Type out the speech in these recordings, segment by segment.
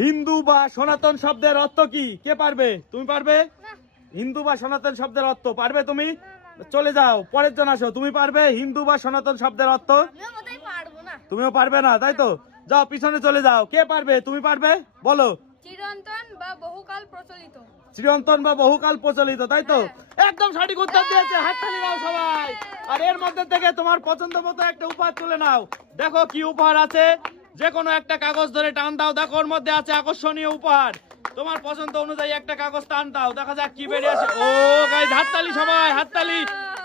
হিন্দু বা সনাতন শব্দের অর্থ কি? কে পারবে? তুমি পারবে? হিন্দু বা সনাতন শব্দের অর্থ পারবে তুমি? চলে যাও, পরের জন আসো। তুমি পারবে হিন্দু বা সনাতন শব্দের অর্থ? তুমিও পারবে না, তাই তো? যাও পিছনে চলে যাও। কে পারবে? তুমি পারবে? বলো। চিরন্তন বা বহুকাল প্রচলিত। চিরন্তন বা বহুকাল প্রচলিত, তাই তো? একদম সঠিক উত্তর দিয়েছে। হাততালি দাও সবাই। আর এর মধ্যে থেকে তোমার পছন্দ মতো একটা উপহার তুলে নাও। দেখো কি উপহার আছে। যে কোনো একটা কাগজ ধরে টান দাও। দেখো ওর মধ্যে আছে আকর্ষণীয় উপহার। তোমার পছন্দ অনুযায়ী একটা কাগজ টান দাও। দেখা যাক কি বেরিয়ে আসে। ও গাইস, হাততালি সবাই, হাততালি।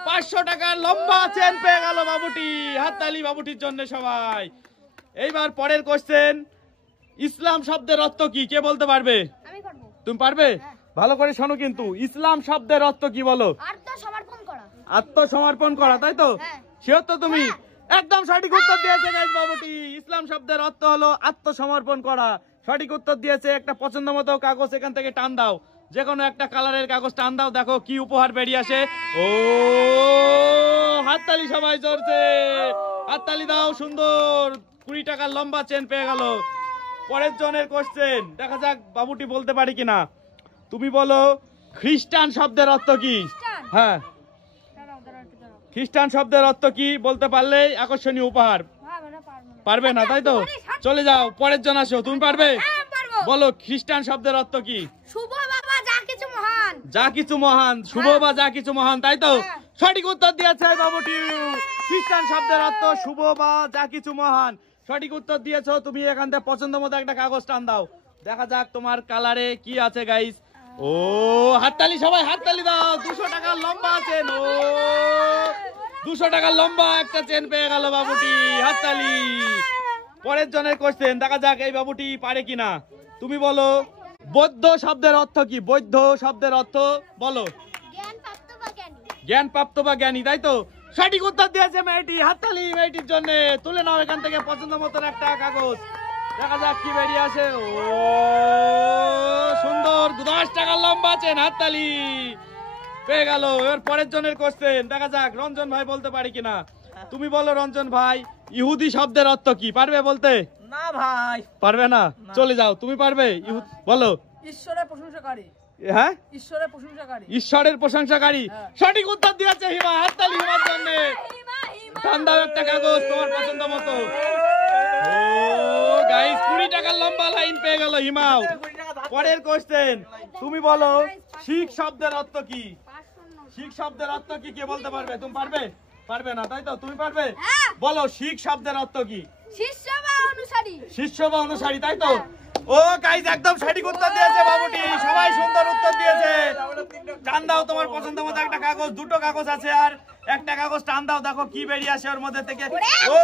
500 টাকার লম্বা চেন পেয়ে গেল বাবুটি। হাততালি বাবুটির জন্য সবাই। এইবার পরের কোশ্চেন, ইসলাম শব্দের অর্থ কি? কে বলতে পারবে? আমি করব। তুমি পারবে? ভালো করে শোনো কিন্তু। ইসলাম শব্দের অর্থ কি বলো? আত্মসমর্পণ করা। আত্মসমর্পণ করা, তাই তো? শিওর তো তুমি? একদম সঠিক উত্তর দিয়েছে গাইস বাবুটি। ইসলাম শব্দের অর্থ হলো আত্মসমর্পণ করা। সঠিক উত্তর দিয়েছে। একটা পছন্দ মতো কাগজ এখান থেকে টান দাও। যে কোনো একটা কালারের কাগজ টান দাও। দেখো কি উপহার বেরিয়ে আসে। ও হাততালি সবাই জোরছে। হাততালি দাও। সুন্দর 20 টাকার লম্বা চেন পেয়ে গেল। পরের জনের কোশ্চেন, দেখা যাক বাবুটি বলতে পারি কিনা। তুমি বলো খ্রিস্টান শব্দের অর্থ কি? হ্যাঁ, খ্রিস্টান শব্দের অর্থ কি বলতে পারলেই আকর্ষণীয় উপহার। পারবে না, তাই তো? চলে যাও, পরের জন আসো। তুমি পারবে? বলো খ্রিস্টান শব্দের অর্থ কি? শুভ বাবা যা কিছু মহান। যা কিছু মহান, শুভ বা যা কিছু মহান, তাই তো? সঠিক উত্তর দিয়েছে বাবুটি। খ্রিস্টান শব্দের অর্থ শুভ বা যা কিছু মহান। সঠিক উত্তর দিয়েছো তুমি। এখান থেকে পছন্দ মতো একটা কাগজ টান দাও। দেখা যাক তোমার কালারে কি আছে গাইস। ও হাততালি সবাই, হাততালি দাও। 200 টাকার লম্বা চেন। ও 200 টাকার লম্বা একটা চেন পেয়ে গেল বাবুটি। হাততালি। পরের জনের কোশ্চেন, দেখা যাক এই বাবুটি পারে কিনা। তুমি বলো বৌদ্ধ শব্দের অর্থ কি? বৌদ্ধ শব্দের অর্থ বলো। জ্ঞানপ্রাপ্ত বা জ্ঞানী, তাই তো? সঠিক উত্তর দিয়েছে মেয়েটি। হাততালি মেয়েটির জন্য। তুলে নাও এখান থেকে পছন্দ মতন একটা কাগজ। দেখা যাক কি বেরিয়ে আসে। ও সুন্দর 10 টাকার লম্বা চেন। হাততালি পেয়ে গেল। এবার পরের জনের কোশ্চেন, দেখা যাক রঞ্জন ভাই বলতে পারি কিনা। তুমি বলো রঞ্জন ভাই, ইহুদি শব্দের অর্থ কি? পারবে বলতে? না ভাই, পারবে না? চলে যাও। তুমি পারবে? বলো। ঈশ্বরের প্রশংসাকারী। হ্যাঁ, ঈশ্বরের প্রশংসাকারী। ঈশ্বরের প্রশংসাকারী। সঠিক উত্তর দিয়েছে হিমা। হাততালি হিমার জন্য। টান দাও একটা কাগজ তোমার পছন্দ মতো। ও গাইস, 20 টাকার লম্বা লাইন পেয়ে গেল হিমাও। পরের কোশ্চেন, তুমি বলো শিখ শব্দের অর্থ কি? শিখ শব্দের অর্থ কি? কে বলতে পারবে? তুমি পারবে? পারবে না, তাই তো? তুমি পারবে? বলো শিখ শব্দের অর্থ কি? শিষ্য বা অনুসারী। শিষ্য বা অনুসারী, তাই তো? ও গাইস, একদম সঠিক উত্তর দিয়েছে বাবুটি। সবাই সুন্দর উত্তর দিয়েছে। টান দাও তোমার পছন্দ মতো একটা কাগজ। দুটো কাগজ আছে আর একটা কাগজ টান দাও। দেখো কি বেরিয়ে আসে ওর মধ্যে থেকে। ও